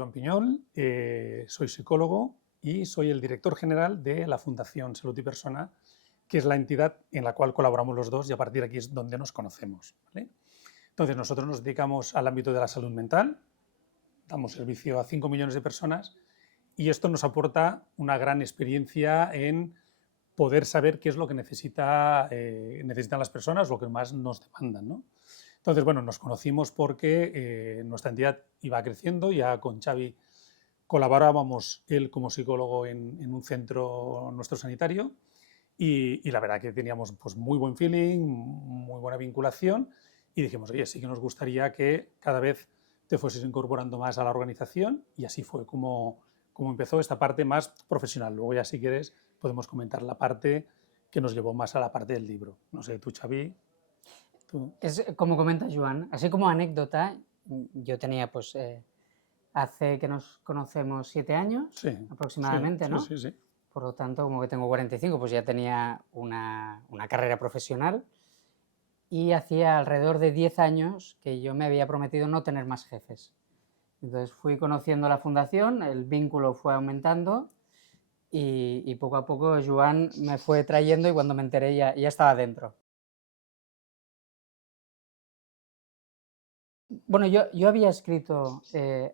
Joan Piñol, soy psicólogo y soy el director general de la Fundación Salud y Persona, que es la entidad en la cual colaboramos los dos y a partir de aquí es donde nos conocemos, ¿vale? Entonces, nosotros nos dedicamos al ámbito de la salud mental, damos servicio a 5 millones de personas y esto nos aporta una gran experiencia en poder saber qué es lo que necesitan las personas, lo que más nos demandan, ¿no? Entonces, bueno, nos conocimos porque nuestra entidad iba creciendo, ya con Xavi colaborábamos él como psicólogo en un centro nuestro sanitario y la verdad que teníamos pues, muy buen feeling, muy buena vinculación y dijimos, oye, sí que nos gustaría que cada vez te fueses incorporando más a la organización y así fue como empezó esta parte más profesional. Luego ya si quieres podemos comentar la parte que nos llevó más a la parte del libro. No sé, tú, Xavi, tú... Es como comenta Joan, así como anécdota, yo tenía pues hace que nos conocemos 7 años Sí, aproximadamente, sí, ¿no? sí, sí. Por lo tanto, como que tengo 45, pues ya tenía una carrera profesional y hacía alrededor de 10 años que yo me había prometido no tener más jefes. Entonces fui conociendo la fundación, el vínculo fue aumentando y poco a poco Joan me fue trayendo y cuando me enteré ya estaba dentro. Bueno, yo había escrito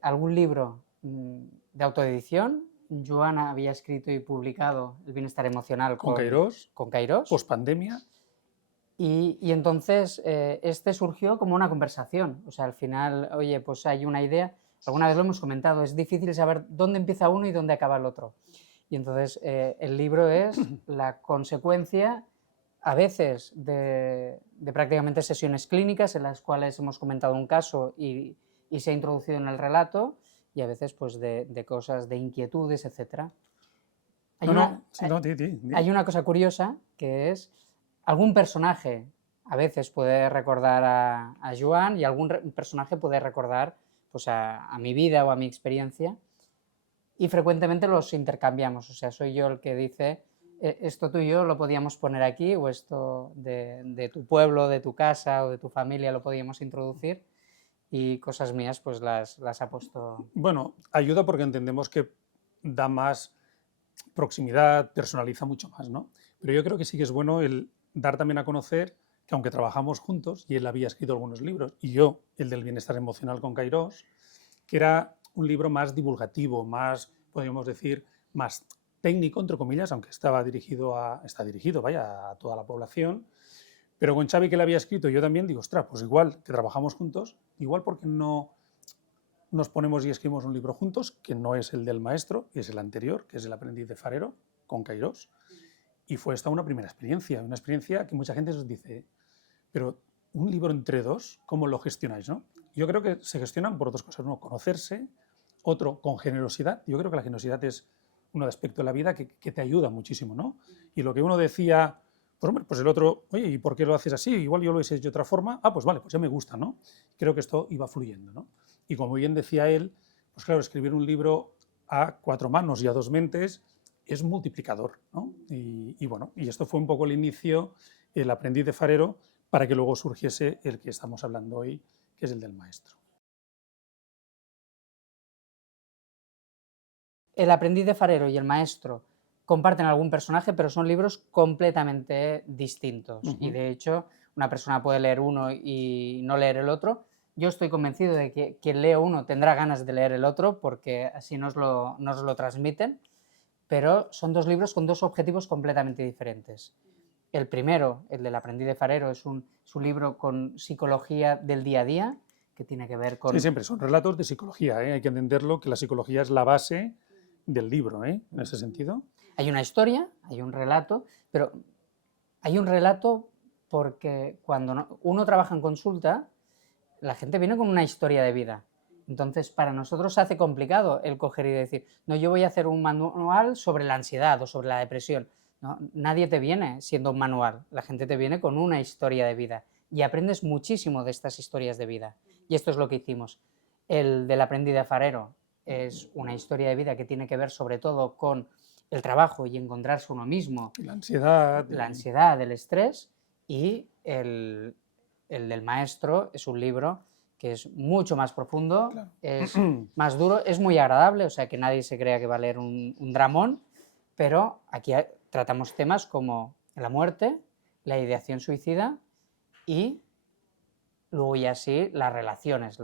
algún libro de autoedición. Joan había escrito y publicado El bienestar emocional Con Kairos, con Kairos. post-pandemia. Y entonces este surgió como una conversación. O sea, al final, oye, pues hay una idea. Alguna vez lo hemos comentado, es difícil saber dónde empieza uno y dónde acaba el otro. Y entonces el libro es la consecuencia a veces de prácticamente sesiones clínicas en las cuales hemos comentado un caso y se ha introducido en el relato y a veces pues de cosas, de inquietudes, etc. Hay una cosa curiosa que es algún personaje a veces puede recordar a Joan y algún personaje puede recordar pues a mi vida o a mi experiencia y frecuentemente los intercambiamos, o sea, soy yo el que dice esto tú y yo lo podíamos poner aquí o esto de tu pueblo, de tu casa o de tu familia lo podíamos introducir y cosas mías pues las ha puesto. Bueno, ayuda porque entendemos que da más proximidad, personaliza mucho más, ¿no? Pero yo creo que sí que es bueno el dar también a conocer que aunque trabajamos juntos, y él había escrito algunos libros, y yo el del bienestar emocional con Kairos, que era un libro más divulgativo, más, podríamos decir, más técnico, entre comillas, aunque está dirigido, vaya, a toda la población, pero con Xavi que le había escrito, yo también digo, ostras, pues igual que trabajamos juntos, igual porque no nos ponemos y escribimos un libro juntos, que no es el del maestro, es el anterior, que es El aprendiz de farero, con Kairos, y fue esta una primera una experiencia que mucha gente nos dice, pero un libro entre dos, ¿cómo lo gestionáis? ¿No? Yo creo que se gestionan por dos cosas, uno, conocerse, otro, con generosidad. Yo creo que la generosidad es un aspecto de la vida que te ayuda muchísimo, ¿no? Y lo que uno decía, pues, hombre, pues el otro, oye, ¿y por qué lo haces así? Igual yo lo hice de otra forma, pues vale, pues ya me gusta, ¿no? Creo que esto iba fluyendo, ¿no? Y como bien decía él, pues claro, escribir un libro a 4 manos y a 2 mentes es multiplicador, ¿no? Y bueno, y esto fue un poco el inicio, el aprendiz de farero, para que luego surgiese el que estamos hablando hoy, que es el del maestro. El aprendiz de farero y el maestro comparten algún personaje, pero son libros completamente distintos. Y de hecho, una persona puede leer uno y no leer el otro. Yo estoy convencido de que quien lee uno tendrá ganas de leer el otro, porque así nos lo transmiten, pero son dos libros con dos objetivos completamente diferentes. El primero, el del aprendiz de farero, es un libro con psicología del día a día, que tiene que ver con... Sí, siempre son relatos de psicología, ¿eh? Hay que entenderlo, que la psicología es la base del libro, ¿eh? En ese sentido. Hay una historia, hay un relato, pero hay un relato porque cuando uno trabaja en consulta, la gente viene con una historia de vida. Entonces, para nosotros se hace complicado el coger y decir, no, yo voy a hacer un manual sobre la ansiedad o sobre la depresión. No, nadie te viene siendo un manual, la gente te viene con una historia de vida y aprendes muchísimo de estas historias de vida. Y esto es lo que hicimos. El del aprendiz de farero es una historia de vida que tiene que ver sobre todo con el trabajo y encontrarse uno mismo, La ansiedad. la ansiedad, el estrés, y el del maestro es un libro que es mucho más profundo, Claro. es más duro, es muy agradable, o sea, que nadie se crea que va a leer un dramón, pero aquí tratamos temas como la muerte, la ideación suicida y luego ya sí las relaciones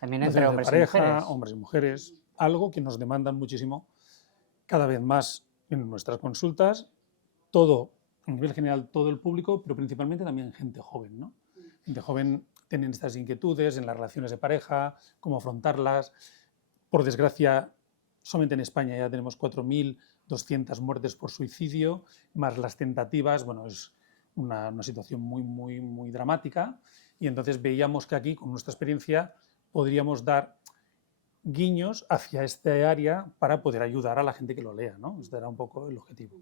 también entre Relaciones de hombres y pareja, mujeres. hombres y mujeres, algo que nos demandan muchísimo cada vez más en nuestras consultas, todo, a nivel general, todo el público, pero principalmente también gente joven, ¿no? Gente joven tienen estas inquietudes en las relaciones de pareja, cómo afrontarlas. Por desgracia, solamente en España ya tenemos 4.200 muertes por suicidio, más las tentativas, bueno, es una situación muy dramática. Y entonces veíamos que aquí, con nuestra experiencia, podríamos dar guiños hacia este área para poder ayudar a la gente que lo lea, ¿no? Este era un poco el objetivo.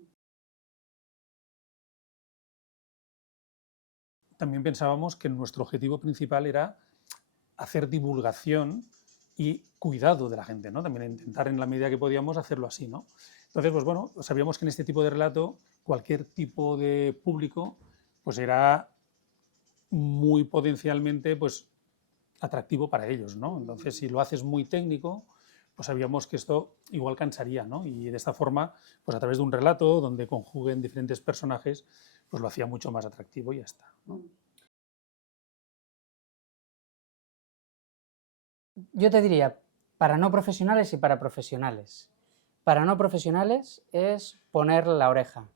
También pensábamos que nuestro objetivo principal era hacer divulgación y cuidado de la gente, ¿no? También intentar en la medida que podíamos hacerlo así, ¿no? Entonces, pues bueno, sabíamos que en este tipo de relato cualquier tipo de público pues era muy potencialmente pues atractivo para ellos, ¿no? Entonces, si lo haces muy técnico, pues sabíamos que esto igual cansaría, ¿no? Y de esta forma, pues a través de un relato donde conjuguen diferentes personajes, pues lo hacía mucho más atractivo y ya está, ¿no? Yo te diría, para no profesionales y para profesionales. Para no profesionales es poner la oreja.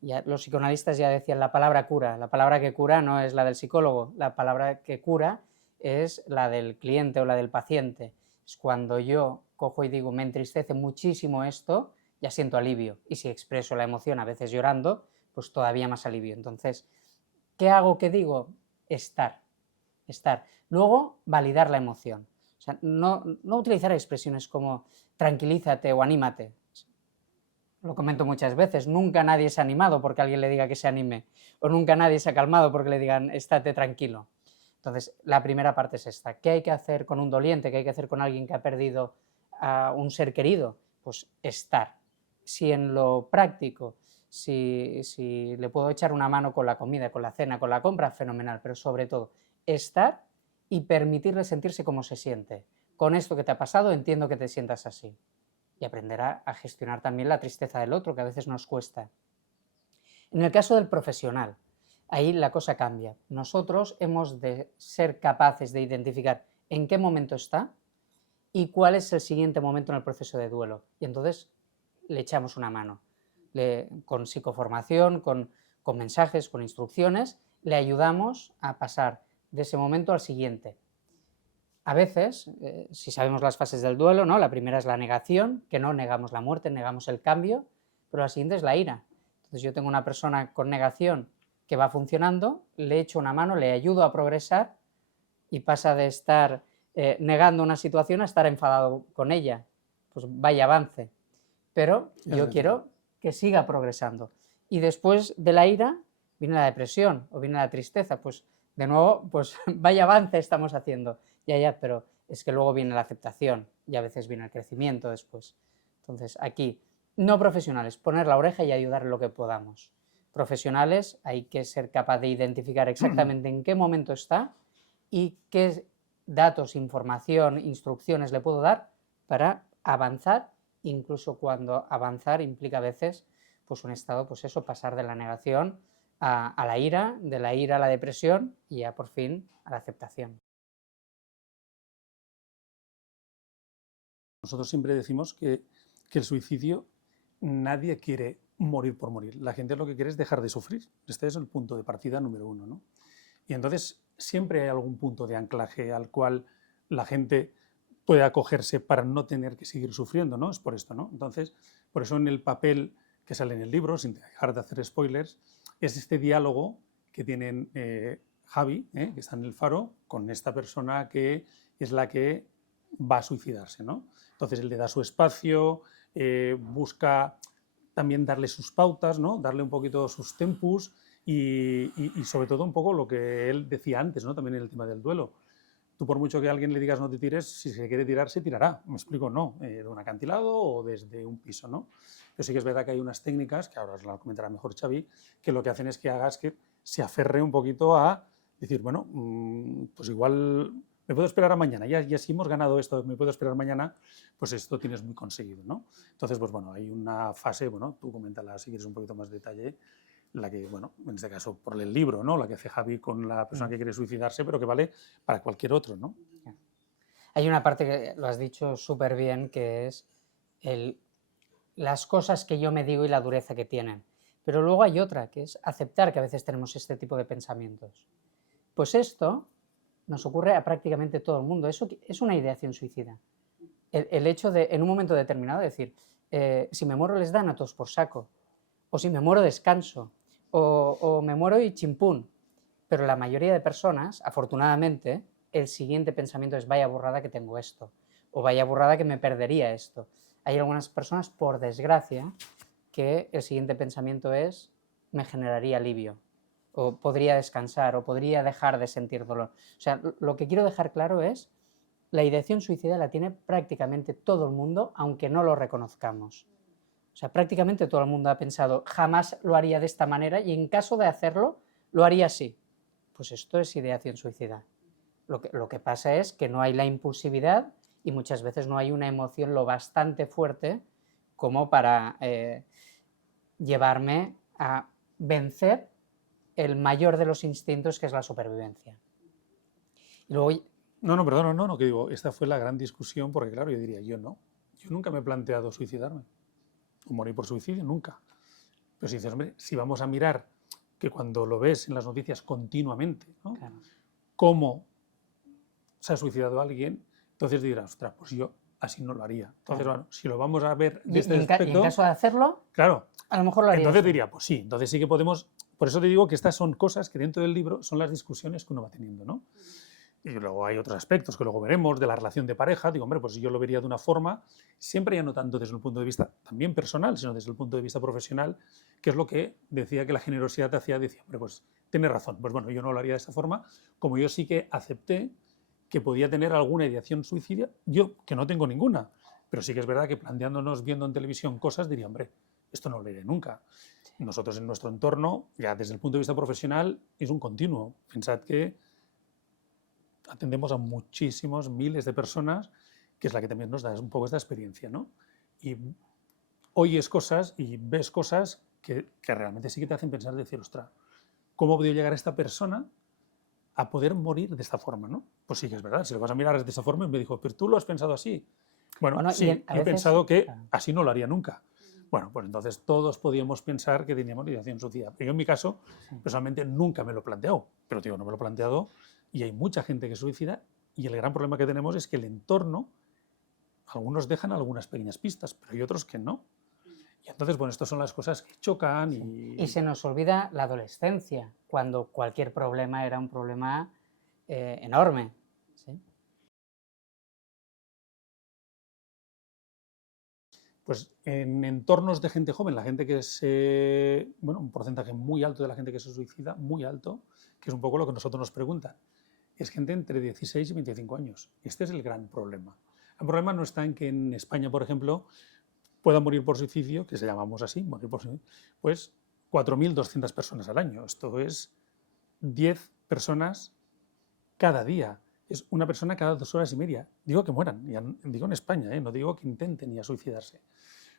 Ya, los psicoanalistas ya decían la palabra cura. La palabra que cura no es la del psicólogo, la palabra que cura es la del cliente o la del paciente. Es cuando yo cojo y digo, me entristece muchísimo esto, ya siento alivio. Y si expreso la emoción, a veces llorando, pues todavía más alivio. Entonces, ¿qué hago? ¿Qué digo? Estar. Estar. Luego, validar la emoción. O sea, no utilizar expresiones como tranquilízate o anímate. Lo comento muchas veces, nunca nadie se ha animado porque alguien le diga que se anime, o nunca nadie se ha calmado porque le digan estate tranquilo. Entonces, la primera parte es esta. ¿Qué hay que hacer con un doliente? ¿Qué hay que hacer con alguien que ha perdido a un ser querido? Pues estar. Si en lo práctico, si le puedo echar una mano con la comida, con la cena, con la compra, fenomenal, pero sobre todo, estar y permitirle sentirse como se siente. Con esto que te ha pasado, entiendo que te sientas así. Y aprender a gestionar también la tristeza del otro, que a veces nos cuesta. En el caso del profesional, ahí la cosa cambia. Nosotros hemos de ser capaces de identificar en qué momento está y cuál es el siguiente momento en el proceso de duelo. Y entonces le echamos una mano. Con psicoformación, con mensajes, con instrucciones, le ayudamos a pasar de ese momento al siguiente. A veces, si sabemos las fases del duelo, ¿no? La primera es la negación, que no negamos la muerte, negamos el cambio, pero la siguiente es la ira. Entonces yo tengo una persona con negación que va funcionando, le echo una mano, le ayudo a progresar y pasa de estar negando una situación a estar enfadado con ella. Pues vaya avance. Pero yo quiero que siga progresando. Y después de la ira viene la depresión o viene la tristeza. Pues de nuevo, pues vaya avance estamos haciendo. Ya, pero es que luego viene la aceptación y a veces viene el crecimiento después. Entonces, aquí, no profesionales, poner la oreja y ayudar en lo que podamos. Profesionales, hay que ser capaz de identificar exactamente en qué momento está y qué datos, información, instrucciones le puedo dar para avanzar, incluso cuando avanzar implica a veces pues un estado, pues eso, pasar de la negación a la ira, de la ira a la depresión y ya por fin a la aceptación. Nosotros siempre decimos que el suicidio nadie quiere morir por morir. La gente lo que quiere es dejar de sufrir. Este es el punto de partida número uno, ¿no? Y entonces siempre hay algún punto de anclaje al cual la gente puede acogerse para no tener que seguir sufriendo, ¿no? Es por esto, ¿no? Entonces, por eso en el papel que sale en el libro, sin dejar de hacer spoilers, es este diálogo que tienen Javi, que está en el faro, con esta persona que es la que va a suicidarse, ¿no? Entonces él le da su espacio, busca también darle sus pautas, ¿no? Darle un poquito sus tempus y sobre todo un poco lo que él decía antes, ¿no? También en el tema del duelo. Tú por mucho que a alguien le digas no te tires, si se quiere tirar, se tirará. Me explico, no, de un acantilado o desde un piso, ¿no? Pero sí que es verdad que hay unas técnicas, que ahora os las comentará mejor Xavi, que lo que hacen es que hagas que se aferre un poquito a decir, bueno, pues igual me puedo esperar a mañana, ya si hemos ganado esto, me puedo esperar mañana, pues esto tienes muy conseguido, ¿no? Entonces, pues bueno, hay una fase, bueno, tú coméntala si quieres un poquito más de detalle, la que, bueno, en este caso por el libro, ¿no? La que hace Javi con la persona que quiere suicidarse, pero que vale para cualquier otro, ¿no? Hay una parte que lo has dicho súper bien, que es las cosas que yo me digo y la dureza que tienen. Pero luego hay otra, que es aceptar que a veces tenemos este tipo de pensamientos. Pues esto nos ocurre a prácticamente todo el mundo. Eso es una ideación suicida. El hecho de, en un momento determinado, decir, si me muero les dan a todos por saco, o si me muero descanso, o me muero y chimpún. Pero la mayoría de personas, afortunadamente, el siguiente pensamiento es vaya burrada que tengo esto, o vaya burrada que me perdería esto. Hay algunas personas, por desgracia, que el siguiente pensamiento es me generaría alivio, o podría descansar, o podría dejar de sentir dolor. O sea, lo que quiero dejar claro es la ideación suicida la tiene prácticamente todo el mundo, aunque no lo reconozcamos. O sea, prácticamente todo el mundo ha pensado jamás lo haría de esta manera y en caso de hacerlo, lo haría así. Pues esto es ideación suicida. Lo que pasa es que no hay la impulsividad y muchas veces no hay una emoción lo bastante fuerte como para llevarme a vencer el mayor de los instintos, que es la supervivencia. Y luego, No, perdón, no, que digo, esta fue la gran discusión, porque claro, yo diría, yo nunca me he planteado suicidarme, o morir por suicidio, nunca. Pero si dices, hombre, si vamos a mirar que cuando lo ves en las noticias continuamente, ¿no? claro, Cómo se ha suicidado alguien, entonces dirás, ostras, pues yo así no lo haría. Entonces, claro. bueno, si lo vamos a ver de Y este en aspecto, caso de hacerlo, claro, a lo mejor lo haría entonces así. diría, pues sí, entonces sí que podemos. Por eso te digo que estas son cosas que dentro del libro son las discusiones que uno va teniendo, ¿no? Y luego hay otros aspectos que luego veremos de la relación de pareja. Digo, hombre, pues yo lo vería de una forma, siempre ya no tanto desde el punto de vista también personal, sino desde el punto de vista profesional, que es lo que decía que la generosidad te hacía, decía, hombre, pues tiene razón. Pues bueno, yo no lo haría de esa forma, como yo sí que acepté que podía tener alguna ideación suicida, yo que no tengo ninguna, pero sí que es verdad que planteándonos viendo en televisión cosas, diría, hombre, esto no lo haré nunca. Nosotros en nuestro entorno, ya desde el punto de vista profesional, es un continuo. Pensad que atendemos a muchísimos, miles de personas, que es la que también nos da un poco esta experiencia, ¿no? Y oyes cosas y ves cosas que realmente sí que te hacen pensar, decir, ostras, ¿cómo ha podido llegar esta persona a poder morir de esta forma, ¿no? Pues sí que es verdad, si lo vas a mirar de esa forma, y me dijo, pero tú lo has pensado así. Bueno, Bueno, sí, a yo he veces, pensado que claro, así no lo haría nunca. Bueno, pues entonces todos podíamos pensar que teníamos ideación suicida. Pero yo en mi caso, sí. personalmente nunca me lo he planteado. Pero digo, no me lo he planteado y hay mucha gente que suicida y el gran problema que tenemos es que el entorno, algunos dejan algunas pequeñas pistas, pero hay otros que no. Y entonces, bueno, estas son las cosas que chocan Sí. Y se nos olvida la adolescencia, cuando cualquier problema era un problema enorme. ¿Sí? pues en entornos de gente joven, la gente que se, bueno, un porcentaje muy alto de la gente que se suicida, muy alto, que es un poco lo que nosotros nos preguntan, es gente entre 16 y 25 años. Este es el gran problema. El problema no está en que en España, por ejemplo, puedan morir por suicidio, que se llamamos así, morir por suicidio, pues 4.200 personas al año. Esto es 10 personas cada día. Es una persona cada 2 horas y media. Digo que mueran, digo en España, no digo que intenten ya suicidarse.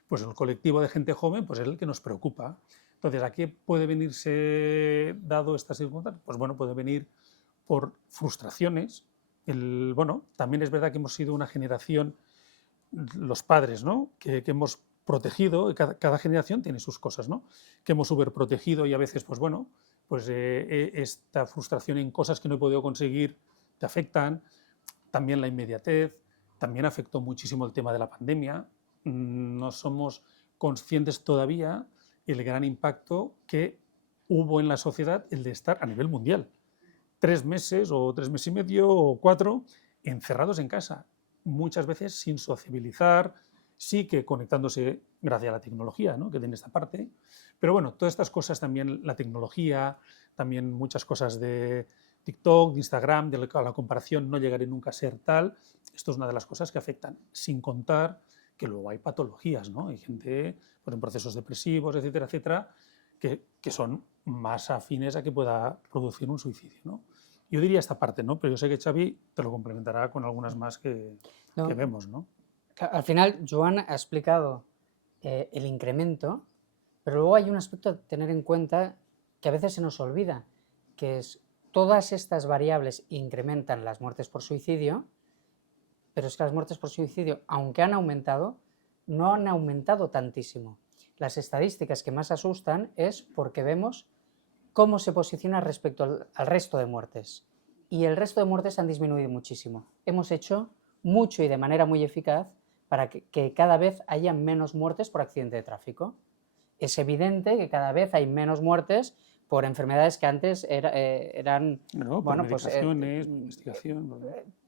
Pues el colectivo de gente joven pues es el que nos preocupa. Entonces, ¿a qué puede venirse dado esta circunstancia? Pues bueno, puede venir por frustraciones. Bueno, también es verdad que hemos sido una generación, los padres, ¿no? Que hemos protegido, cada generación tiene sus cosas, ¿no? Que hemos superprotegido y a veces, pues bueno, pues esta frustración en cosas que no he podido conseguir te afectan. También la inmediatez, también afectó muchísimo el tema de la pandemia. No somos conscientes todavía el gran impacto que hubo en la sociedad el de estar a nivel mundial 3 meses o 3 meses y medio o 4 encerrados en casa, muchas veces sin sociabilizar, sí que conectándose gracias a la tecnología, ¿no? Que tiene esta parte, pero bueno, todas estas cosas también, la tecnología, también muchas cosas de TikTok, de Instagram, de la comparación no llegaré nunca a ser tal, esto es una de las cosas que afectan, sin contar que luego hay patologías, ¿no? Hay gente pues, en procesos depresivos, etcétera, etcétera, que son más afines a que pueda producir un suicidio, ¿no? Yo diría esta parte, ¿no? Pero yo sé que Xavi te lo complementará con algunas más que No, vemos, ¿no? al final, Joan ha explicado el incremento, pero luego hay un aspecto a tener en cuenta que a veces se nos olvida, que es todas estas variables incrementan las muertes por suicidio, pero es que las muertes por suicidio, aunque han aumentado, no han aumentado tantísimo. Las estadísticas que más asustan es porque vemos cómo se posiciona respecto al resto de muertes. Y el resto de muertes han disminuido muchísimo. Hemos hecho mucho y de manera muy eficaz para que cada vez haya menos muertes por accidente de tráfico. Es evidente que cada vez hay menos muertes por enfermedades que antes eran, ¿No? Por medicaciones, por investigación. ¿No?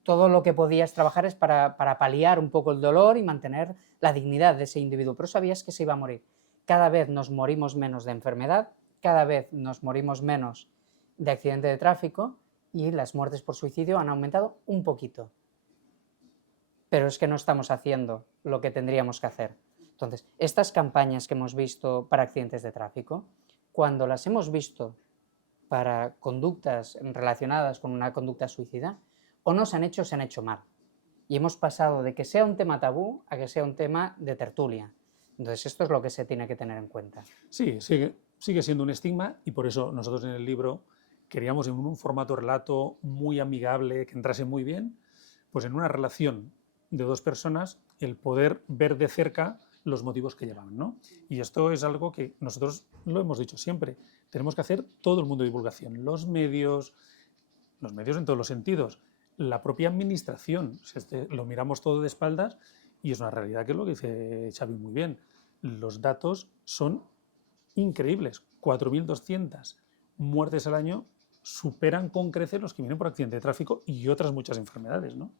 Todo lo que podías trabajar es para paliar un poco el dolor y mantener la dignidad de ese individuo, pero sabías que se iba a morir. Cada vez nos morimos menos de enfermedad, cada vez nos morimos menos de accidente de tráfico y las muertes por suicidio han aumentado un poquito. Pero es que no estamos haciendo lo que tendríamos que hacer. Entonces, estas campañas que hemos visto para accidentes de tráfico, cuando las hemos visto para conductas relacionadas con una conducta suicida, o no se han hecho mal. Y hemos pasado de que sea un tema tabú a que sea un tema de tertulia. Entonces, esto es lo que se tiene que tener en cuenta. Sí, sigue siendo un estigma y por eso nosotros en el libro queríamos en un formato relato muy amigable, que entrase muy bien, pues en una relación de dos personas, el poder ver de cerca los motivos que llevaban, ¿no? Y esto es algo que nosotros lo hemos dicho siempre, tenemos que hacer todo el mundo de divulgación, los medios en todos los sentidos, la propia administración, lo miramos todo de espaldas y es una realidad que es lo que dice Xavi muy bien, los datos son increíbles, 4.200 muertes al año superan con creces los que vienen por accidente de tráfico y otras muchas enfermedades, ¿no?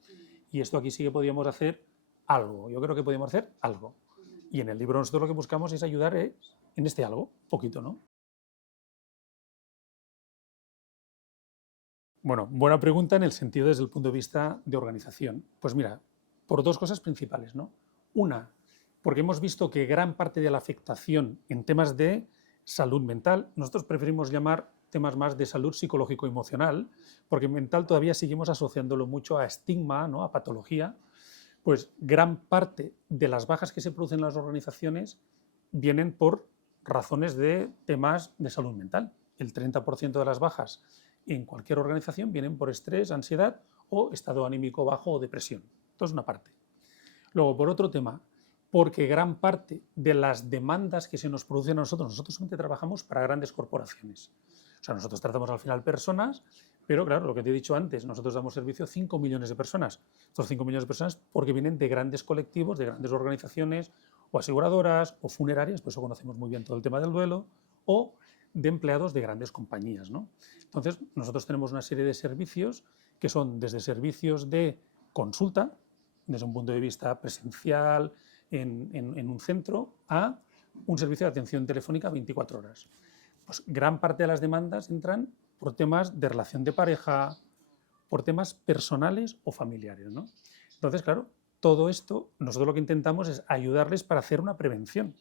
Y esto aquí sí que podríamos hacer algo, yo creo que podríamos hacer algo. Y en el libro nosotros lo que buscamos es ayudar en este algo, poquito, ¿no? Bueno, buena pregunta en el sentido desde el punto de vista de organización. Pues mira, por dos cosas principales, ¿no? Una, porque hemos visto que gran parte de la afectación en temas de salud mental, nosotros preferimos llamar temas más de salud psicológico-emocional, porque mental todavía seguimos asociándolo mucho a estigma, ¿no? A patología, pues gran parte de las bajas que se producen en las organizaciones vienen por razones de temas de salud mental. El 30% de las bajas en cualquier organización vienen por estrés, ansiedad o estado anímico bajo o depresión. Esto es una parte. Luego, por otro tema, porque gran parte de las demandas que se nos producen a nosotros solamente trabajamos para grandes corporaciones. O sea, nosotros tratamos al final personas, pero claro, lo que te he dicho antes, nosotros damos servicio a 5 millones de personas. Estos 5 millones de personas porque vienen de grandes colectivos, de grandes organizaciones, o aseguradoras, o funerarias, por eso conocemos muy bien todo el tema del duelo, o de empleados de grandes compañías, ¿no? Entonces, nosotros tenemos una serie de servicios que son desde servicios de consulta, desde un punto de vista presencial, en un centro, a un servicio de atención telefónica 24 horas. Pues gran parte de las demandas entran por temas de relación de pareja, por temas personales o familiares, ¿no? Entonces, claro, todo esto, nosotros lo que intentamos es ayudarles para hacer una prevención.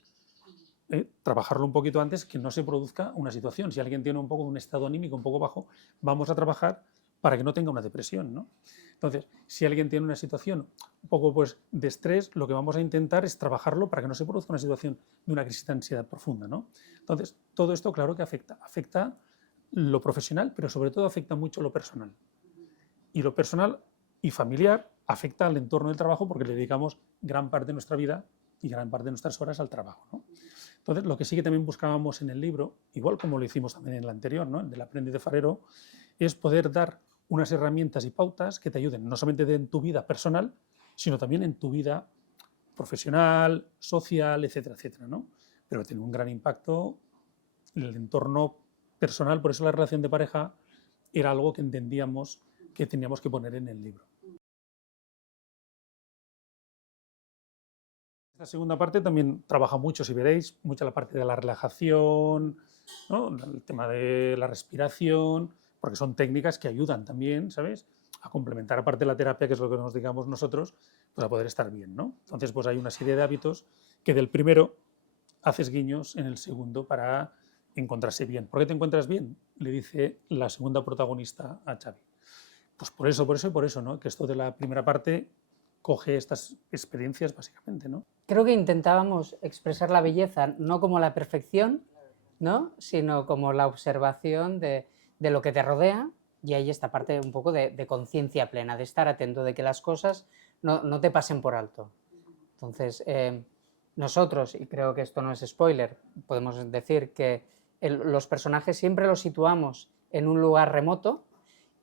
Trabajarlo un poquito antes que no se produzca una situación. Si alguien tiene un poco un estado anímico un poco bajo, vamos a trabajar para que no tenga una depresión, ¿no? Entonces, si alguien tiene una situación un poco pues, de estrés, lo que vamos a intentar es trabajarlo para que no se produzca una situación de una crisis de ansiedad profunda, ¿no? Entonces, todo esto claro que afecta lo profesional, pero sobre todo afecta mucho lo personal. Y lo personal y familiar afecta al entorno del trabajo porque le dedicamos gran parte de nuestra vida y gran parte de nuestras horas al trabajo, ¿no? Entonces, lo que sí que también buscábamos en el libro, igual como lo hicimos también en el anterior, ¿no? El del aprendiz de farero, es poder dar unas herramientas y pautas que te ayuden no solamente en tu vida personal, sino también en tu vida profesional, social, etcétera, etcétera, ¿no? Pero tiene un gran impacto en el entorno personal, por eso la relación de pareja era algo que entendíamos que teníamos que poner en el libro. La segunda parte también trabaja mucho, si veréis, mucha la parte de la relajación, ¿no? El tema de la respiración, porque son técnicas que ayudan también, ¿sabes?, a complementar aparte de la terapia, que es lo que nos digamos nosotros, pues a poder estar bien, ¿no? Entonces, pues hay una serie de hábitos que del primero haces guiños en el segundo para encontrarse bien. ¿Por qué te encuentras bien?, le dice la segunda protagonista a Xavi. Pues por eso, ¿no? Que esto de la primera parte coge estas experiencias básicamente, ¿no? Creo que intentábamos expresar la belleza no como la perfección, ¿no? Sino como la observación de lo que te rodea, y ahí esta parte un poco de conciencia plena, de estar atento, de que las cosas no te pasen por alto. Entonces, nosotros, y creo que esto no es spoiler, podemos decir que los personajes siempre los situamos en un lugar remoto,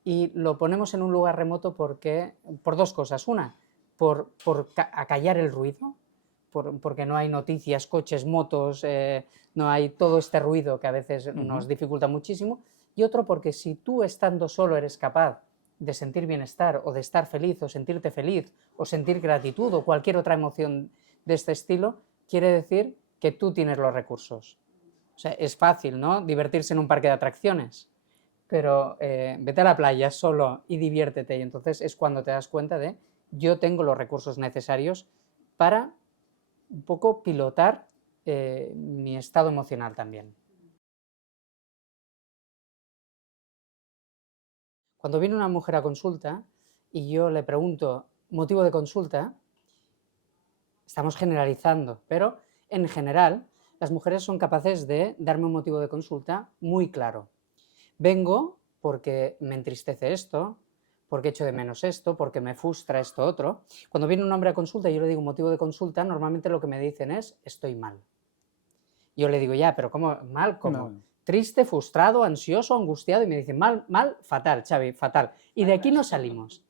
y lo ponemos en un lugar remoto por dos cosas. Una, por acallar el ruido, porque no hay noticias, coches, motos, no hay todo este ruido que a veces nos dificulta muchísimo. Y otro, porque si tú estando solo eres capaz de sentir bienestar, o de estar feliz, o sentirte feliz, o sentir gratitud, o cualquier otra emoción de este estilo, quiere decir que tú tienes los recursos. O sea, es fácil, ¿no?, divertirse en un parque de atracciones, pero vete a la playa solo y diviértete, y entonces es cuando te das cuenta de yo tengo los recursos necesarios para un poco pilotar mi estado emocional también. Cuando viene una mujer a consulta y yo le pregunto motivo de consulta, estamos generalizando, pero en general las mujeres son capaces de darme un motivo de consulta muy claro. Vengo porque me entristece esto, porque echo de menos esto, porque me frustra esto otro. Cuando viene un hombre a consulta y yo le digo motivo de consulta, normalmente lo que me dicen es estoy mal. Yo le digo, ya, pero ¿cómo mal? ¿Cómo? No. Triste, frustrado, ansioso, angustiado, y me dicen mal, mal, fatal, Xavi, fatal. Y de aquí no salimos.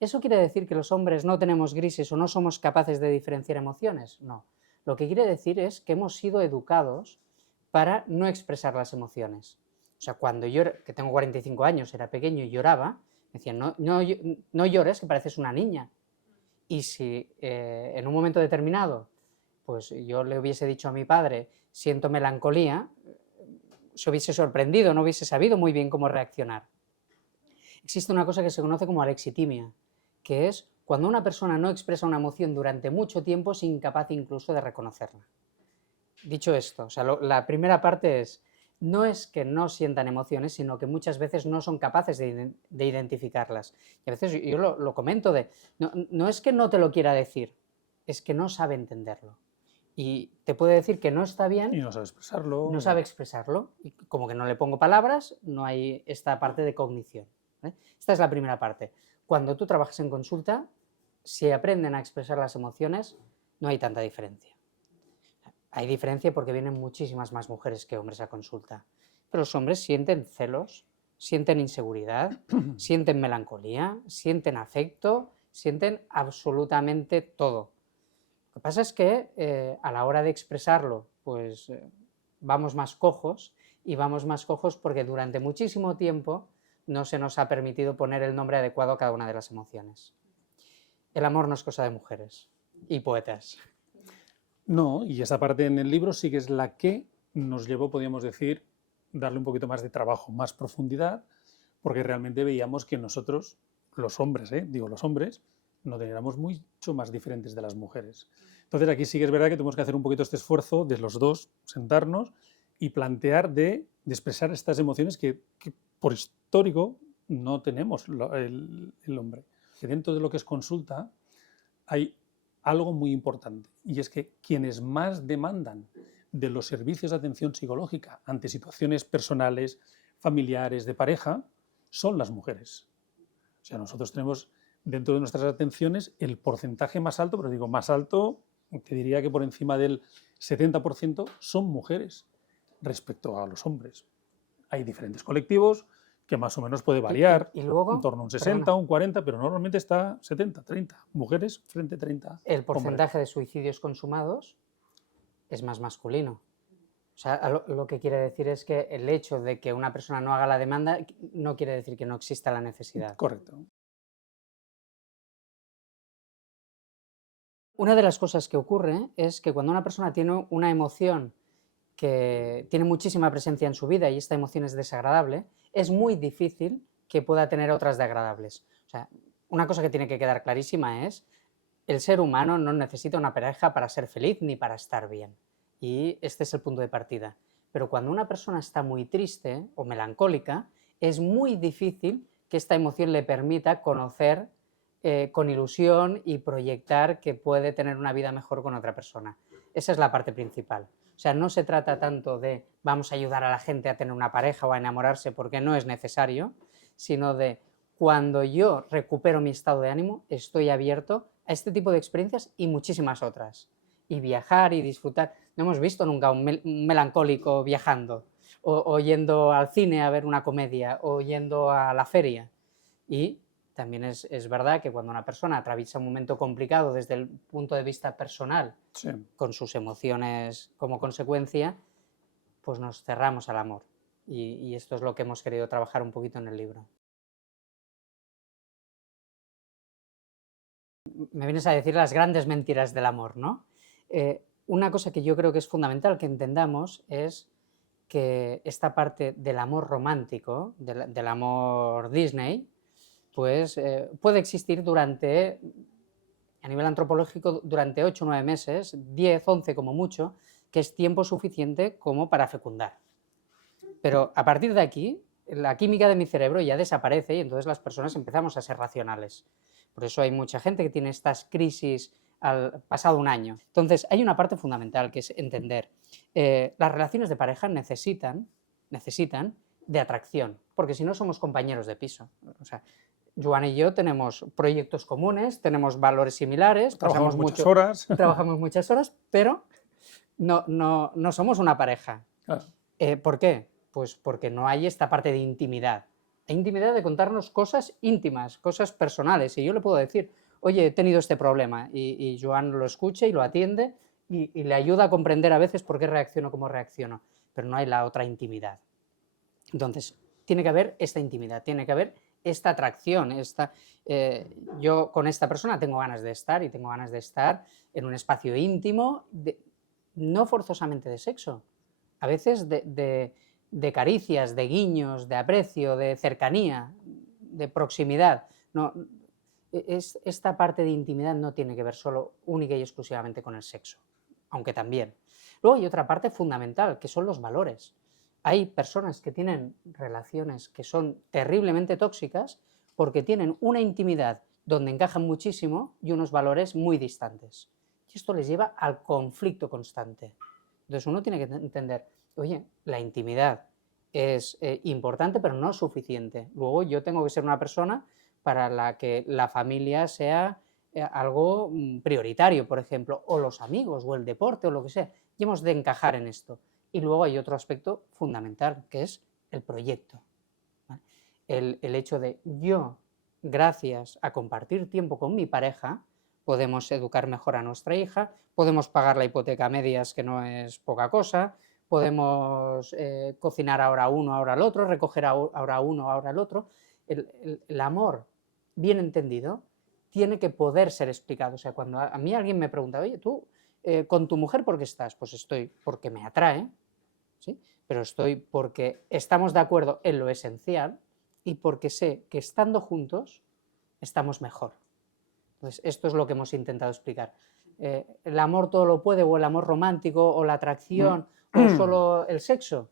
¿Eso quiere decir que los hombres no tenemos grises o no somos capaces de diferenciar emociones? No. Lo que quiere decir es que hemos sido educados para no expresar las emociones. O sea, cuando yo, que tengo 45 años, era pequeño y lloraba, me decían, no llores, que pareces una niña. Y si en un momento determinado, pues yo le hubiese dicho a mi padre, siento melancolía, se hubiese sorprendido, no hubiese sabido muy bien cómo reaccionar. Existe una cosa que se conoce como alexitimia, que es cuando una persona no expresa una emoción durante mucho tiempo, es incapaz incluso de reconocerla. Dicho esto, o sea, la primera parte es, no es que no sientan emociones, sino que muchas veces no son capaces de identificarlas. Y a veces yo lo comento no es que no te lo quiera decir, es que no sabe entenderlo. Y te puede decir que no está bien, Y no sabe expresarlo. no sabe expresarlo, y como que no le pongo palabras, no hay esta parte de cognición. Esta es la primera parte. Cuando tú trabajas en consulta, si aprenden a expresar las emociones, no hay tanta diferencia. Hay diferencia porque vienen muchísimas más mujeres que hombres a consulta. Pero los hombres sienten celos, sienten inseguridad, sienten melancolía, sienten afecto, sienten absolutamente todo. Lo que pasa es que a la hora de expresarlo, pues vamos más cojos, y vamos más cojos porque durante muchísimo tiempo no se nos ha permitido poner el nombre adecuado a cada una de las emociones. El amor no es cosa de mujeres y poetas. No, y esa parte en el libro sí que es la que nos llevó, podríamos decir, darle un poquito más de trabajo, más profundidad, porque realmente veíamos que nosotros, los hombres, digo los hombres, nos éramos mucho más diferentes de las mujeres. Entonces aquí sí que es verdad que tenemos que hacer un poquito este esfuerzo de los dos, sentarnos y plantear de expresar estas emociones que por histórico no tenemos el hombre. Que dentro de lo que es consulta hay algo muy importante, y es que quienes más demandan de los servicios de atención psicológica ante situaciones personales, familiares, de pareja, son las mujeres. O sea, nosotros tenemos dentro de nuestras atenciones el porcentaje más alto, pero digo más alto, te diría que por encima del 70% son mujeres respecto a los hombres. Hay diferentes colectivos que más o menos puede variar, y luego, en torno a un 60, perdona, un 40, pero normalmente está 70, 30 mujeres frente a 30 el porcentaje hombres. de suicidios consumados es más masculino. O sea, lo que quiere decir es que el hecho de que una persona no haga la demanda no quiere decir que no exista la necesidad. Correcto. Una de las cosas que ocurre es que cuando una persona tiene una emoción que tiene muchísima presencia en su vida y esta emoción es desagradable, es muy difícil que pueda tener otras de agradables. O sea, una cosa que tiene que quedar clarísima es el ser humano no necesita una pareja para ser feliz ni para estar bien. Y este es el punto de partida. Pero cuando una persona está muy triste o melancólica, es muy difícil que esta emoción le permita conocer con ilusión y proyectar que puede tener una vida mejor con otra persona. Esa es la parte principal. O sea, no se trata tanto de vamos a ayudar a la gente a tener una pareja o a enamorarse porque no es necesario, sino de cuando yo recupero mi estado de ánimo, estoy abierto a este tipo de experiencias y muchísimas otras. Y viajar y disfrutar. No hemos visto nunca un melancólico viajando, o yendo al cine a ver una comedia, o yendo a la feria. Y también es verdad que cuando una persona atraviesa un momento complicado desde el punto de vista personal, Sí. con sus emociones como consecuencia, pues nos cerramos al amor. Y esto es lo que hemos querido trabajar un poquito en el libro. Me vienes a decir las grandes mentiras del amor, ¿no? Una cosa que yo creo que es fundamental que entendamos es que esta parte del amor romántico, del amor Disney, pues puede existir durante, a nivel antropológico, durante 8 o 9 meses, 10, 11 como mucho, que es tiempo suficiente como para fecundar. Pero a partir de aquí, la química de mi cerebro ya desaparece y entonces las personas empezamos a ser racionales. Por eso hay mucha gente que tiene estas crisis al pasado un año. Entonces, hay una parte fundamental que es entender. Las relaciones de pareja necesitan de atracción, porque si no somos compañeros de piso. O sea, Joan y yo tenemos proyectos comunes, tenemos valores similares, Trabajamos muchas horas. trabajamos muchas horas, pero no somos una pareja. Claro. ¿Por qué? Pues porque no hay esta parte de intimidad. Hay intimidad de contarnos cosas íntimas, cosas personales, y yo le puedo decir, oye, he tenido este problema, y Joan lo escucha y lo atiende, y le ayuda a comprender a veces por qué reacciono como reacciono, pero no hay la otra intimidad. Entonces, tiene que haber esta intimidad, tiene que haber esta atracción, yo con esta persona tengo ganas de estar, y tengo ganas de estar en un espacio íntimo, no forzosamente de sexo, a veces de caricias, de guiños, de aprecio, de cercanía, de proximidad. No, esta parte de intimidad no tiene que ver solo, única y exclusivamente con el sexo, aunque también. Luego hay otra parte fundamental, que son los valores. Hay personas que tienen relaciones que son terriblemente tóxicas porque tienen una intimidad donde encajan muchísimo y unos valores muy distantes. Y esto les lleva al conflicto constante. Entonces uno tiene que entender, oye, la intimidad es importante pero no suficiente. Luego yo tengo que ser una persona para la que la familia sea algo prioritario, por ejemplo, o los amigos, o el deporte, o lo que sea. Y hemos de encajar en esto. Y luego hay otro aspecto fundamental, que es el proyecto. ¿Vale? El hecho de yo, gracias a compartir tiempo con mi pareja, podemos educar mejor a nuestra hija, podemos pagar la hipoteca a medias, que no es poca cosa, podemos cocinar ahora uno, ahora el otro, recoger ahora uno, ahora el otro. El amor bien entendido tiene que poder ser explicado. O sea, cuando a mí alguien me pregunta, oye, tú con tu mujer, ¿por qué estás? Pues estoy porque me atrae, ¿sí? Pero estoy porque estamos de acuerdo en lo esencial y porque sé que estando juntos estamos mejor. Entonces, esto es lo que hemos intentado explicar. ¿El amor todo lo puede, o el amor romántico, o la atracción, o solo el sexo?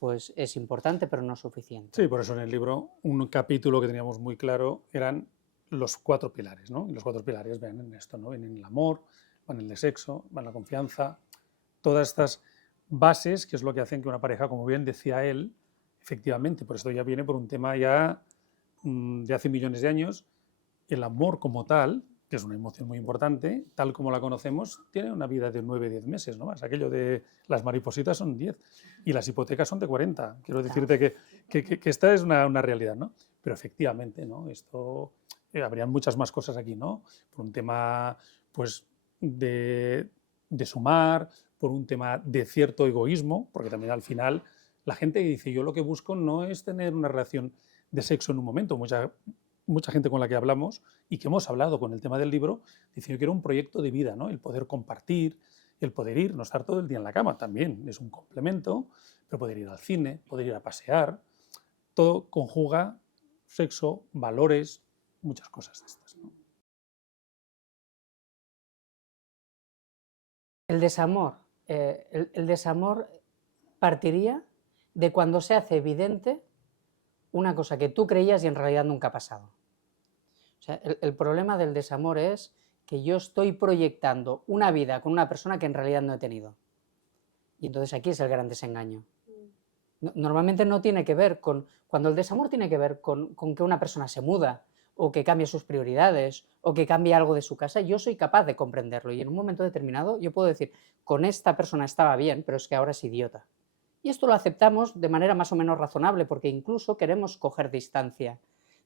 Pues es importante, pero no suficiente. Sí, por eso en el libro un capítulo que teníamos muy claro eran los 4 pilares, ¿no? Y los 4 pilares ven en esto, ¿no? Ven en el amor, van en el sexo, van en la confianza, todas estas bases que es lo que hacen que una pareja, como bien decía él, efectivamente, por esto ya viene por un tema ya de hace millones de años, el amor como tal, que es una emoción muy importante, tal como la conocemos, tiene una vida de 9, 10 meses, ¿no? Es aquello de las maripositas son 10 y las hipotecas son de 40. Quiero decirte que esta es una realidad, ¿no? Pero efectivamente, ¿no? Esto, habrían muchas más cosas aquí, ¿no? Por un tema, pues, de sumar, por un tema de cierto egoísmo, porque también al final la gente dice, yo lo que busco no es tener una relación de sexo en un momento. Mucha gente con la que hablamos y que hemos hablado con el tema del libro, dice, yo quiero un proyecto de vida, ¿no? El poder compartir, el poder ir, no estar todo el día en la cama también es un complemento, pero poder ir al cine, poder ir a pasear, todo conjuga sexo, valores, muchas cosas de estas, ¿no? El desamor. El desamor partiría de cuando se hace evidente una cosa que tú creías y en realidad nunca ha pasado. O sea, el problema del desamor es que yo estoy proyectando una vida con una persona que en realidad no he tenido. Y entonces aquí es el gran desengaño. Normalmente no tiene que ver con, cuando el desamor tiene que ver con que una persona se muda, o que cambie sus prioridades, o que cambie algo de su casa, yo soy capaz de comprenderlo y en un momento determinado yo puedo decir, con esta persona estaba bien, pero es que ahora es idiota. Y esto lo aceptamos de manera más o menos razonable, porque incluso queremos coger distancia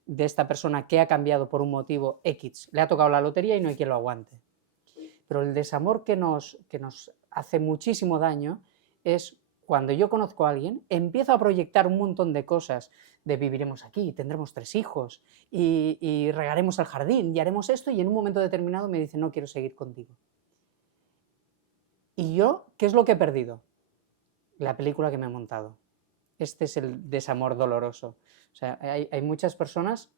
de esta persona que ha cambiado por un motivo X. Le ha tocado la lotería y no hay quien lo aguante. Pero el desamor que nos hace muchísimo daño es cuando yo conozco a alguien, empiezo a proyectar un montón de cosas, de viviremos aquí, tendremos 3 hijos, y regaremos el jardín, y haremos esto, y en un momento determinado me dice, no quiero seguir contigo. ¿Y yo qué es lo que he perdido? La película que me he montado. Este es el desamor doloroso. O sea, hay muchas personas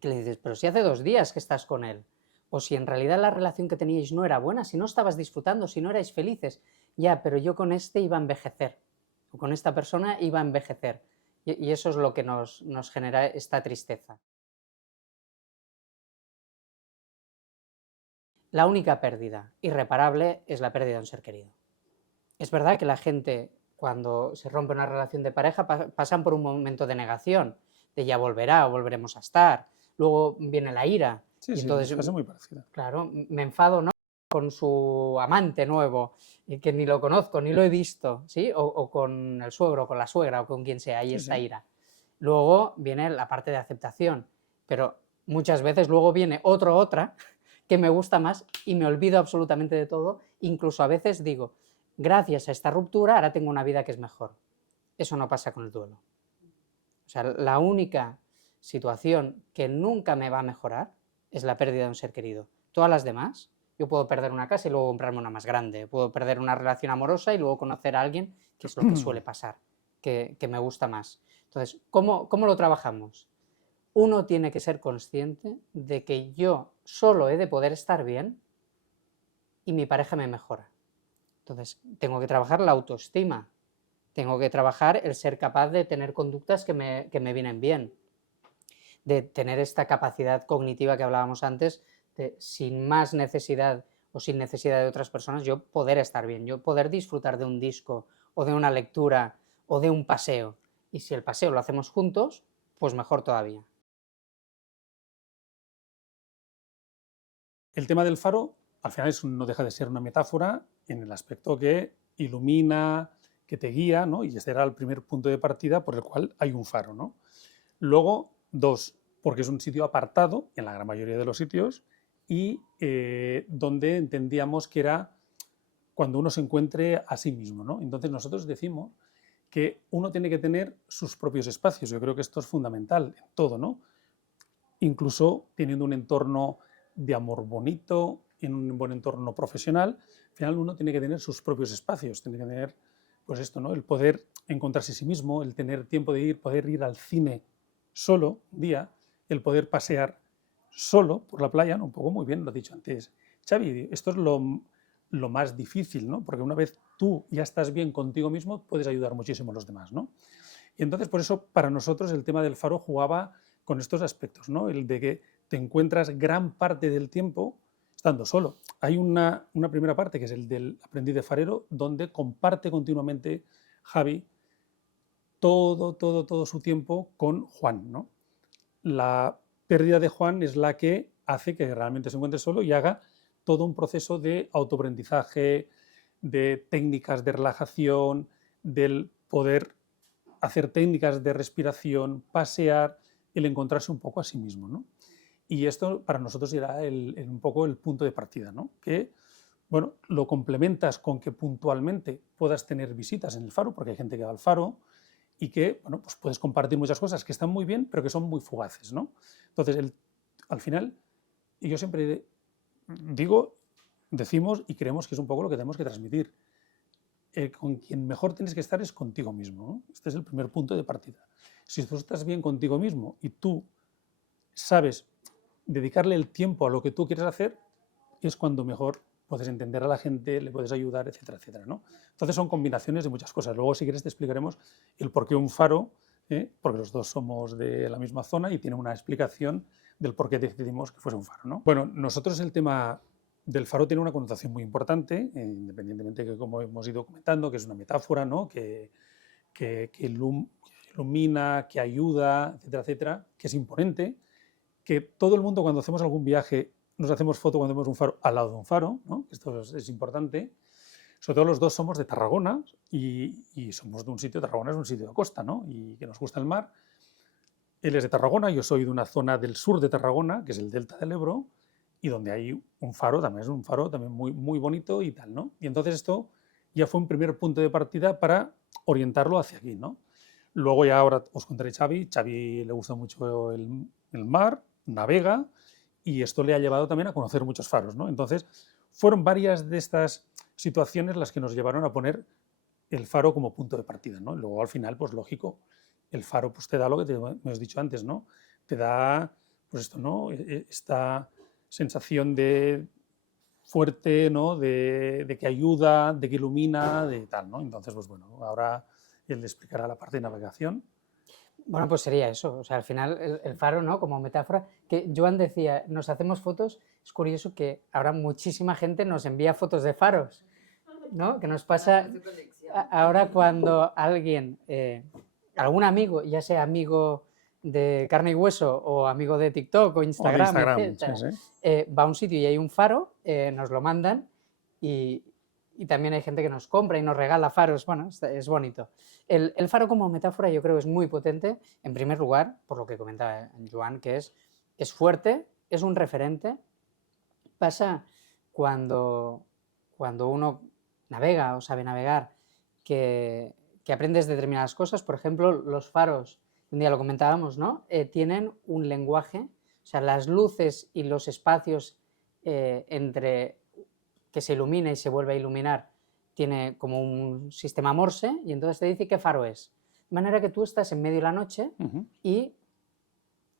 que le dices, pero si hace 2 días que estás con él, o si en realidad la relación que teníais no era buena, si no estabas disfrutando, si no erais felices, ya, pero yo con este iba a envejecer, o con esta persona iba a envejecer, y eso es lo que nos genera esta tristeza. La única pérdida irreparable es la pérdida de un ser querido. Es verdad que la gente, cuando se rompe una relación de pareja, pasan por un momento de negación, de ya volverá o volveremos a estar, luego viene la ira, Sí, y sí, mi entonces, caso es muy parecida. claro, me enfado, ¿no?, con su amante nuevo, que ni lo conozco, ni lo he visto, ¿sí? O con el suegro, o con la suegra, o con quien sea, ahí Sí, está sí. ira. Luego viene la parte de aceptación, pero muchas veces luego viene otra, que me gusta más y me olvido absolutamente de todo, incluso a veces digo, gracias a esta ruptura ahora tengo una vida que es mejor. Eso no pasa con el duelo. O sea, la única situación que nunca me va a mejorar es la pérdida de un ser querido. Todas las demás, yo puedo perder una casa y luego comprarme una más grande, puedo perder una relación amorosa y luego conocer a alguien, que es lo que suele pasar, que me gusta más. Entonces, ¿cómo lo trabajamos? Uno tiene que ser consciente de que yo solo he de poder estar bien y mi pareja me mejora. Entonces, tengo que trabajar la autoestima, tengo que trabajar el ser capaz de tener conductas que me vienen bien, de tener esta capacidad cognitiva que hablábamos antes, de sin más necesidad o sin necesidad de otras personas, yo poder estar bien, yo poder disfrutar de un disco o de una lectura o de un paseo. Y si el paseo lo hacemos juntos, pues mejor todavía. El tema del faro, al final, no deja de ser una metáfora en el aspecto que ilumina, que te guía, ¿no? Y este era el primer punto de partida por el cual hay un faro, ¿no? Luego, 2, porque es un sitio apartado, en la gran mayoría de los sitios, y donde entendíamos que era cuando uno se encuentre a sí mismo, ¿no? Entonces nosotros decimos que uno tiene que tener sus propios espacios. Yo creo que esto es fundamental en todo, ¿no? Incluso teniendo un entorno de amor bonito, en un buen entorno profesional, al final uno tiene que tener sus propios espacios, tiene que tener, pues esto, ¿no? El poder encontrarse a sí mismo, el tener tiempo de poder ir al cine solo, un día, el poder pasear solo por la playa, ¿no? Un poco muy bien, lo he dicho antes, Xavi, esto es lo más difícil, ¿no? Porque una vez tú ya estás bien contigo mismo, puedes ayudar muchísimo a los demás, ¿no? Y entonces, por eso, para nosotros el tema del faro jugaba con estos aspectos, ¿no? El de que te encuentras gran parte del tiempo estando solo. Hay una primera parte, que es el del aprendiz de farero, donde comparte continuamente Javi todo su tiempo con Juan, ¿no? La pérdida de Juan es la que hace que realmente se encuentre solo y haga todo un proceso de autoaprendizaje, de técnicas de relajación, del poder hacer técnicas de respiración, pasear, el encontrarse un poco a sí mismo, ¿no? Y esto para nosotros era un poco el punto de partida, ¿no? Que, bueno, lo complementas con que puntualmente puedas tener visitas en el faro, porque hay gente que va al faro, y que, bueno, pues puedes compartir muchas cosas que están muy bien, pero que son muy fugaces, ¿no? Entonces, al final, y yo siempre digo, decimos y creemos que es un poco lo que tenemos que transmitir. Con quien mejor tienes que estar es contigo mismo, ¿no? Este es el primer punto de partida. Si tú estás bien contigo mismo y tú sabes dedicarle el tiempo a lo que tú quieres hacer, es cuando mejor puedes entender a la gente, le puedes ayudar, etcétera, etcétera, ¿no? Entonces son combinaciones de muchas cosas. Luego, si quieres, te explicaremos el por qué un faro porque los dos somos de la misma zona y tiene una explicación del por qué decidimos que fuese un faro, ¿no? Bueno, nosotros el tema del faro tiene una connotación muy importante, independientemente de que, como hemos ido comentando, que es una metáfora, ¿no? que ilumina, que ayuda, etcétera, etcétera, que es imponente, que todo el mundo cuando hacemos algún viaje nos hacemos foto cuando vemos un faro al lado de un faro, ¿no? Esto es importante. Sobre todo los dos somos de Tarragona y somos de un sitio, Tarragona es un sitio de costa, ¿no? Y que nos gusta el mar. Él es de Tarragona, yo soy de una zona del sur de Tarragona, que es el delta del Ebro, y donde hay un faro, también es un faro también muy, muy bonito y tal, ¿no? Y entonces esto ya fue un primer punto de partida para orientarlo hacia aquí, ¿no? Luego ya ahora os contaré Xavi le gusta mucho el mar, navega, y esto le ha llevado también a conocer muchos faros, ¿no? Entonces, fueron varias de estas situaciones las que nos llevaron a poner el faro como punto de partida, ¿no? Y luego al final, pues lógico, el faro pues te da lo que me has dicho antes, ¿no? Te da, pues esto, ¿no? Esta sensación de fuerte, ¿no? De que ayuda, de que ilumina, de tal, ¿no? Entonces, pues bueno, ahora él le explicará la parte de navegación. Bueno, pues sería eso. O sea, al final el faro, ¿no? Como metáfora, que Joan decía, nos hacemos fotos, es curioso que ahora muchísima gente nos envía fotos de faros, ¿no? Que nos pasa ahora cuando alguien, algún amigo, ya sea amigo de carne y hueso o amigo de TikTok o O de Instagram, Instagram, etcétera, sí, sí. va a un sitio y hay un faro, nos lo mandan y, y también hay gente que nos compra y nos regala faros, bueno, es bonito. El faro como metáfora yo creo es muy potente, en primer lugar, por lo que comentaba Joan, que es fuerte, es un referente. Pasa cuando uno navega o sabe navegar, que aprendes determinadas cosas. Por ejemplo, los faros, un día lo comentábamos, ¿no? Tienen un lenguaje, o sea, las luces y los espacios entre que se ilumina y se vuelve a iluminar, tiene como un sistema Morse y entonces te dice qué faro es. De manera que tú estás en medio de la noche y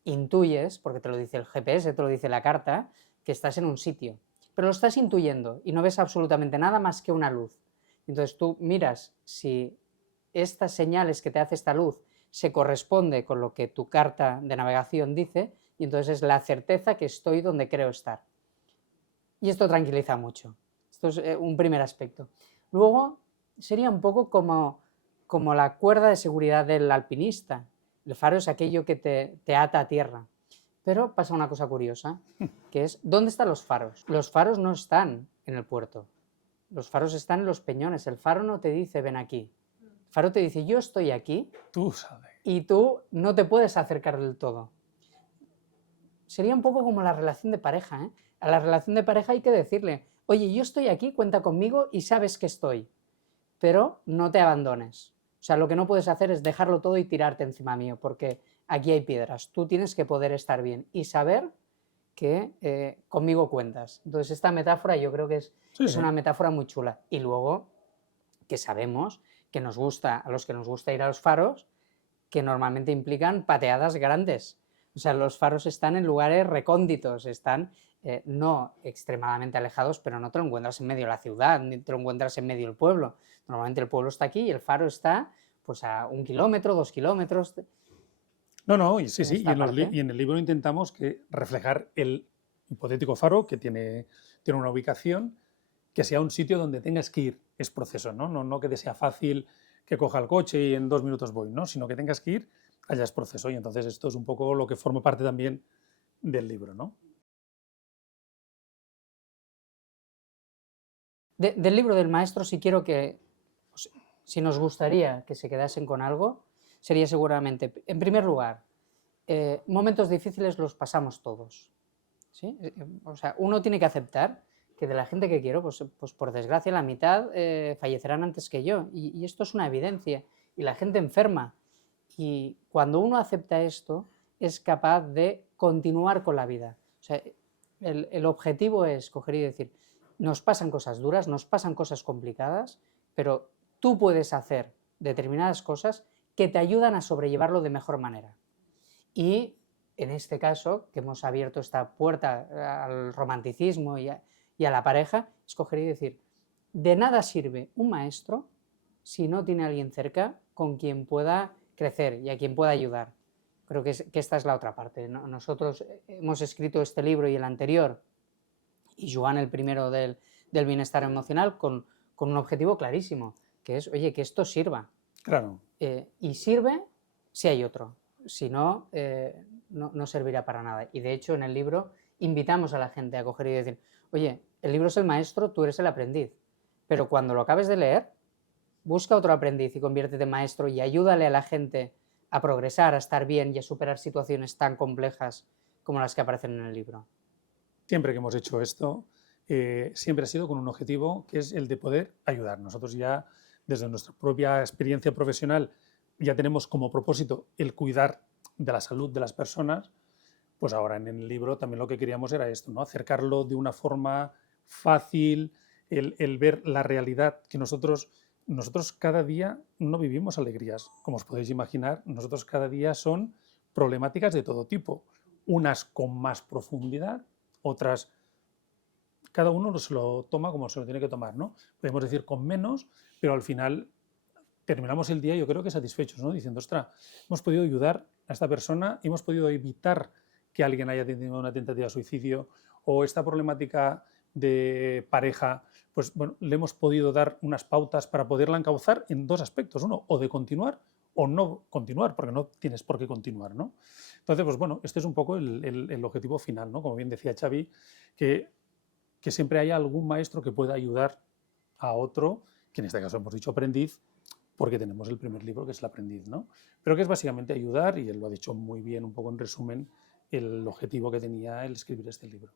intuyes, porque te lo dice el GPS, te lo dice la carta, que estás en un sitio. Pero lo estás intuyendo y no ves absolutamente nada más que una luz. Entonces tú miras si estas señales que te hace esta luz se corresponde con lo que tu carta de navegación dice y entonces es la certeza que estoy donde creo estar. Y esto tranquiliza mucho. Esto es un primer aspecto. Luego sería un poco como la cuerda de seguridad del alpinista. El faro es aquello que te ata a tierra. Pero pasa una cosa curiosa, que es, ¿dónde están los faros? Los faros no están en el puerto. Los faros están en los peñones. El faro no te dice, ven aquí. El faro te dice, yo estoy aquí. Tú sabes. Y tú no te puedes acercar del todo. Sería un poco como la relación de pareja, ¿eh? A la relación de pareja hay que decirle, oye, yo estoy aquí, cuenta conmigo y sabes que estoy, pero no te abandones. O sea, lo que no puedes hacer es dejarlo todo y tirarte encima mío, porque aquí hay piedras. Tú tienes que poder estar bien y saber que conmigo cuentas. Entonces, esta metáfora yo creo que es una metáfora muy chula. Y luego, que sabemos que nos gusta, a los que nos gusta ir a los faros, que normalmente implican pateadas grandes. O sea, los faros están en lugares recónditos, están no extremadamente alejados, pero no te lo encuentras en medio de la ciudad, ni te lo encuentras en medio del pueblo. Normalmente el pueblo está aquí y el faro está pues a 1 kilómetro, 2 kilómetros. No, y sí, sí, parte. y en el libro intentamos reflejar el hipotético faro que tiene una ubicación, que sea un sitio donde tengas que ir, es proceso, ¿no? No que te sea fácil que coja el coche y en 2 minutos voy, ¿no? Sino que tengas que ir, allá es proceso. Y entonces esto es un poco lo que forma parte también del libro, ¿no? Del libro del maestro, si quiero que, si nos gustaría que se quedasen con algo, sería seguramente, en primer lugar, momentos difíciles los pasamos todos. ¿Sí? O sea, uno tiene que aceptar que de la gente que quiero, pues por desgracia la mitad fallecerán antes que yo. Y esto es una evidencia. Y la gente enferma. Y cuando uno acepta esto, es capaz de continuar con la vida. O sea, el objetivo es coger y decir, nos pasan cosas duras, nos pasan cosas complicadas, pero tú puedes hacer determinadas cosas que te ayudan a sobrellevarlo de mejor manera. Y en este caso, que hemos abierto esta puerta al romanticismo y a la pareja, es coger y decir, de nada sirve un maestro si no tiene a alguien cerca con quien pueda crecer y a quien pueda ayudar. Creo que esta es la otra parte. Nosotros hemos escrito este libro y el anterior, y Joan el primero del bienestar emocional, con un objetivo clarísimo, que es, oye, que esto sirva. Claro. Y sirve si hay otro, si no, no servirá para nada. Y de hecho en el libro invitamos a la gente a coger y decir, oye, el libro es el maestro, tú eres el aprendiz, pero cuando lo acabes de leer, busca otro aprendiz y conviértete en maestro y ayúdale a la gente a progresar, a estar bien y a superar situaciones tan complejas como las que aparecen en el libro. Siempre que hemos hecho esto, siempre ha sido con un objetivo que es el de poder ayudar. Nosotros ya, desde nuestra propia experiencia profesional, ya tenemos como propósito el cuidar de la salud de las personas, pues ahora en el libro también lo que queríamos era esto, ¿no? Acercarlo de una forma fácil, el ver la realidad que nosotros cada día no vivimos alegrías, como os podéis imaginar, nosotros cada día son problemáticas de todo tipo, unas con más profundidad, otras, cada uno se lo toma como se lo tiene que tomar, ¿no? Podemos decir con menos, pero al final terminamos el día yo creo que satisfechos, ¿no? Diciendo, ostras, hemos podido ayudar a esta persona, hemos podido evitar que alguien haya tenido una tentativa de suicidio, o esta problemática de pareja, pues bueno, le hemos podido dar unas pautas para poderla encauzar en dos aspectos, uno, o de continuar o no continuar, porque no tienes por qué continuar, ¿no? Entonces, pues bueno, este es un poco el objetivo final, ¿no? Como bien decía Xavi, que siempre haya algún maestro que pueda ayudar a otro, que en este caso hemos dicho aprendiz, porque tenemos el primer libro que es El aprendiz, ¿no? Pero que es básicamente ayudar, y él lo ha dicho muy bien, un poco en resumen, el objetivo que tenía el escribir este libro.